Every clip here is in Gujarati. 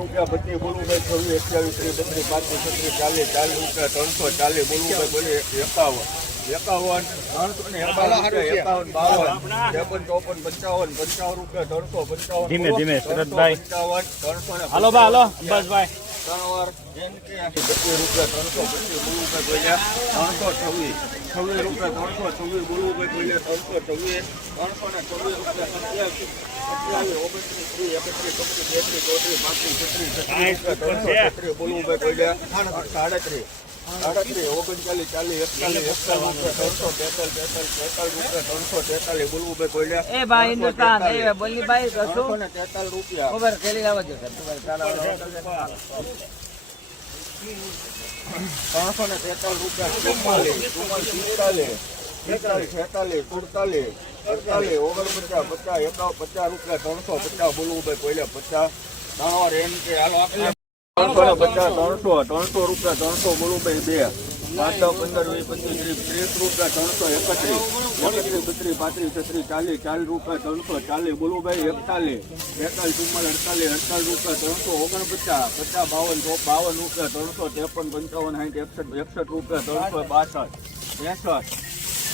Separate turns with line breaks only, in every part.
રૂપિયા પચીસ બોલવું ભાઈ છવ્વીસ એકતાલીસ ત્રીસ બત્રીસ પાંત્રીસ છત્રીસ ચાલીસ ચાલીસ રૂપિયા ત્રણસો ચાલીસ બોલવું ભાઈ બોલે એકાવન. એકાવન ત્રણસો ને એકાવન રૂપિયા એકાવન બાવન. ત્રેપન ચોપન પંચાવન પંચાવન રૂપિયા ત્રણસો પંચાવન
ધીમે, ધીમે,
પંચાવન ત્રણસો ને
હાલો બા હાલો. બસ ભાઈ.
ત્રણ જેમ કે બત્રીસ રૂપિયા ત્રણસો પચીસ બોલવું ભાઈ બોલ્યા ત્રણસો છવ્વીસ. છવ્વીસ રૂપિયા ત્રણસો છવ્વીસ બોલવું ભાઈ બોલ્યા ત્રણસો છવ્વીસ. ત્રણસો ને છવ્વીસ રૂપિયા સત્યાવીસ. સત્યાવીસ ઓગણત્રીસ ત્રીસ એકત્રીસ બત્રીસ તેત્રીસ ચોત્રીસ પાંત્રીસ છત્રીસ છત્રીસ રૂપિયા ત્રણસો છત્રીસ બોલવું બોલ્યા. સાડત્રીસ. સાડત્રીસ ઓગણચાલીસ ચાલીસ એકતાલીસ એકતાલીસ રૂપિયા ત્રણસો તેતાલીસ તેતાલીસ તેતાલીસ રૂપિયા ત્રણસો તેતાલીસ બોલવું ભાઈ બોલ્યા
એ ભાઈ હિન્દુસ્તાન એ બોલી ભાઈ
ત્રણસો ને તેતાલીસ રૂપિયા.
ખબર ખેલી
ત્રણસો ને તેતાલીસ રૂપિયા ચુમ્માલીસ ચુમ્માલીસ પિસ્તાલીસ પિસ્તાલીસ છેતાલીસ સુડતાલીસ અડતાલીસ ઓગણપચાસ પચાસ એકાવન પચાસ રૂપિયા ત્રણસો પચાસ બોલવું ભાઈ કોઈ પચાસ. ત્રણ એમ કે હાલો આપણે ત્રણસો પચાસ, ત્રણસો ત્રણસો રૂપિયા, ત્રણસો બોલવું ભાઈ બે. પાંચ પંદર, વીસ, પચીસ, ત્રીસ ત્રીસ રૂપિયા, ત્રણસો એકત્રીસ. એકત્રીસ બત્રીસ પાંત્રીસ, છત્રીસ, ચાલીસ ચાલીસ રૂપિયા, ત્રણસો, ચાલીસ બોલુભાઈ ભાઈ એકતાલીસ. એકતાલીસ ચુમ્માલીસ, અડતાલીસ અડતાલીસ રૂપિયા, ત્રણસો ઓગણપચાસ, પચાસ, બાવન બાવન રૂપિયા, ત્રણસો ત્રેપન, પંચાવન સાઠ એકસઠ એકસઠ રૂપિયા, ત્રણસો બાસઠ, ત્રેસઠ,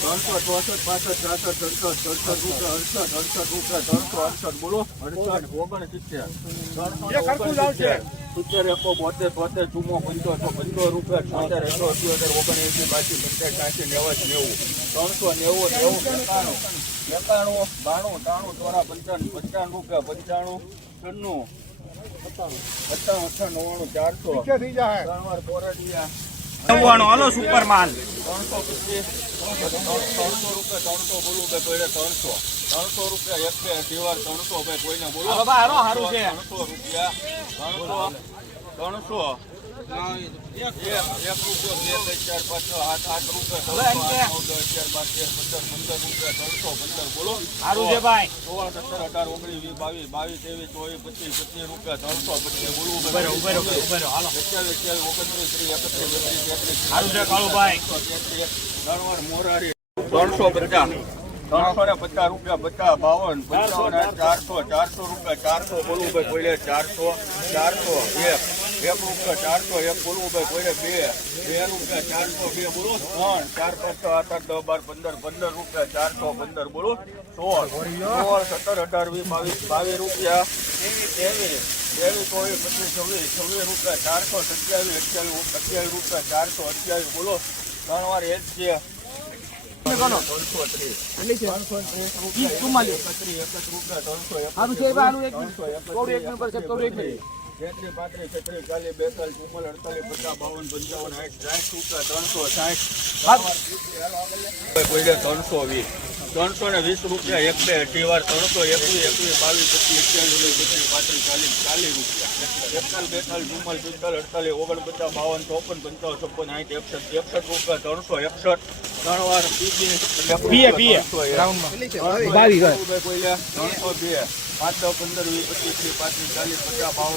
ત્રણસો ચોસઠ, પાસઠ, છાસઠ, સડસઠ સડસઠ રૂપિયા, અડસઠ અડસઠ રૂપિયા, ત્રણસો, અડસઠ, બોલો, અડસઠ, ઓગણસિત્તેર, ત્રણસો સિત્તેર એકો બોતેર તોતેર ચુમ્મો પંચોસો પંચોતેર રૂપિયા છોતેર એકસો અઠ્યોતેર ઓગણએંસી બાસી પંચાસ સાસી નેવાસ નેવું. ત્રણસો નેવું નેવું એકાણું. એકાણું બાણું ત્રાણું ચોરા પંચાણું પંચાણું રૂપિયા પંચાણું છન્નું. પચાણું અઠ્ઠાણું નવ્વાણું ચારસો. ત્રણ વાર
નવ્વાણું હાલો સુપર માલ
ત્રણસો પચીસ ત્રણસો રૂપિયા ત્રણસો બોલું ભાઈ ત્રણસો. ત્રણસો રૂપિયા એક બે અઢીવાર ત્રણસો ભાઈ કોઈને બોલો ત્રણસો રૂપિયા ત્રણસો ત્રણસો રૂપિયા ત્રણસો પચાસ ત્રણસો ને પચાસ રૂપિયા પચાસ બાવન પંચાવન ચારસો. ચારસો રૂપિયા ચારસો બોલવું ભાઈ કોઈને ચારસો ચારસો એક એક રૂપિયા ચારસો એક બોલવું ભાઈ કોઈને બે બે રૂપિયા ચારસો બે બોલો ત્રણ ચાર પાંચ છ આઠ આઠ દસ બાર પંદર પંદર રૂપિયા ચારસો પંદર બોલો સોળ સોળ સત્તર અઢાર વીસ બાવીસ બાવીસ રૂપિયા ત્રેવીસ ત્રેવીસ. ચોવીસ પચીસ છવ્વીસ છવ્વીસ રૂપિયા ચારસો સત્યાવીસ અઠ્યાવીસ અઠ્યાવીસ રૂપિયા ચારસો અઠ્યાવીસ બોલો ત્રણ વાર એક છે. ત્રણસો ત્રીસ ત્રણસો ત્રીસ રૂપિયા
ચુમ્માલીસ. સારું છે આનું એક
ત્રણસો
એક નંબર છે, ચોરું એક નહીં.
તેત્રીસ પાંત્રીસ છત્રીસ ચાલીસ બેતાલીસ ચુમ્માલીસ અડતાલીસ પચાસ બાવન પંચાવન સાઠ સાઠ રૂપિયા ત્રણસો સાઠ. ત્રણસો વીસ. ત્રણસો ને વીસ રૂપિયા એક બે અઢી વાર ત્રણસો એકવીસ એકવીસ બાવીસ પચીસ એક્યાસી બત્રીસ પાંત્રીસ ચાલીસ ચાલીસ રૂપિયા. એકતાલીસ બેતાલીસ ચુમ્માલીસ પિસ્તાલીસ અડતાલીસ ઓગણપચાસ બાવન ચોપન પંચાવન છપ્પન આઠ એકસઠ એકસઠ રૂપિયા ત્રણસો એકસઠ ત્રણ વાર. ત્રણસો બે પાંચ દસ પંદર વીસ પચીસ ત્રીસ પાંત્રીસ ચાલીસ પચાસ બાવન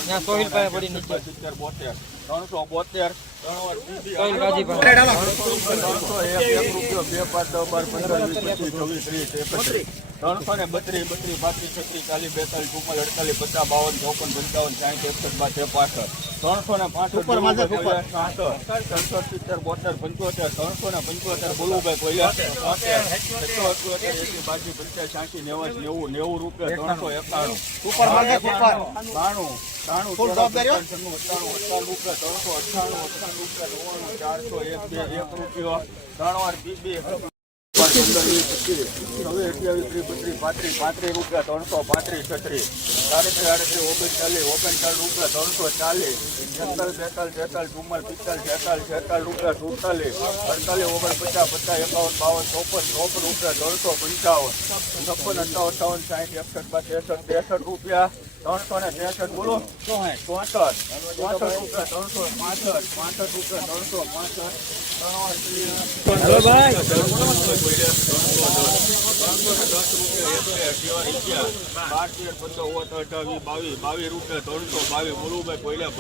ત્રણસો બોતેર ત્રણસો અડતાલીસ પચાસ બાવન ચોપન પંચાવન સાઠ એકસઠ બાર પાસઠ ત્રણસો ને પાસઠ ત્રણસો સિત્તેર બોતેર પંચોતેર ત્રણસો ને પંચોતેર બોલુભાઈ કોઈલા એકસો અઠ્યોતેર એસી બાસી પંચાસ છ્યાસી નેવાસ નેવું નેવું રૂપિયા ત્રણસો એકાણું બાણું
ફૂલ જવાબદારી
અઠ્ઠાણું અઠ્ઠાણું અઠ્ઠાણું રૂપિયા ત્રણસો અઠ્ઠાણું અઠ્ઠાણું રૂપિયા નવ્વાણું ચારસો એક બે એક રૂપિયો. ત્રણ વાર બી બે પંદર વીસ પચીસ હવે અઠ્યાવીસ ત્રીસ બત્રીસ પાંત્રીસ પાંત્રીસ રૂપિયા ત્રણસો પાંત્રીસ છત્રીસ. સાડત્રીસ આડત્રીસ ઓગણચાલીસ ઓગણચાલીસ રૂપિયા ત્રણસો ચાલીસ એકતાલીસ બેતાલીસ તેતાલીસ ચુમ્માલીસ પિસ્તાલીસ છેતાલીસ છેતાલીસ રૂપિયા સુડતાલીસ અડતાલીસ ઓગણપચાસ પચાસ એકાવન બાવન ચોપન ચોપન રૂપિયા ત્રણસો પંચાવન છપ્પન અઠાવન અઠાવન સાઠ એકસઠ બાર ત્રેસઠ ત્રેસઠ રૂપિયા ત્રણસો ને ત્રેસઠ બોલો ચોસઠ ચોસઠ રૂપિયા ત્રણસો પાંસઠ પાંસઠ રૂપિયા ત્રણસો પાંસઠ
હાલો ભાઈ
બાવીસ રૂપિયા ત્રણસો બાવીસ બોલુભાઈ કોઈલા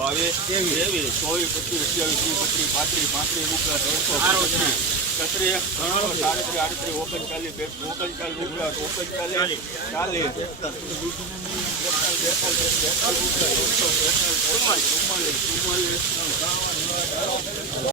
એવી એવી ચોવીસ પચીસ અઠ્યાવીસ ત્રીસ બત્રીસ પાંત્રીસ પાંત્રીસ રૂપિયા ત્રણસો છત્રીસ ત્રણસો સાડત્રીસ આડત્રીસ ઓગણચાલીસ ઓગણચાલીસ રૂપિયા ઓગણચાલીસ ચાલીસ.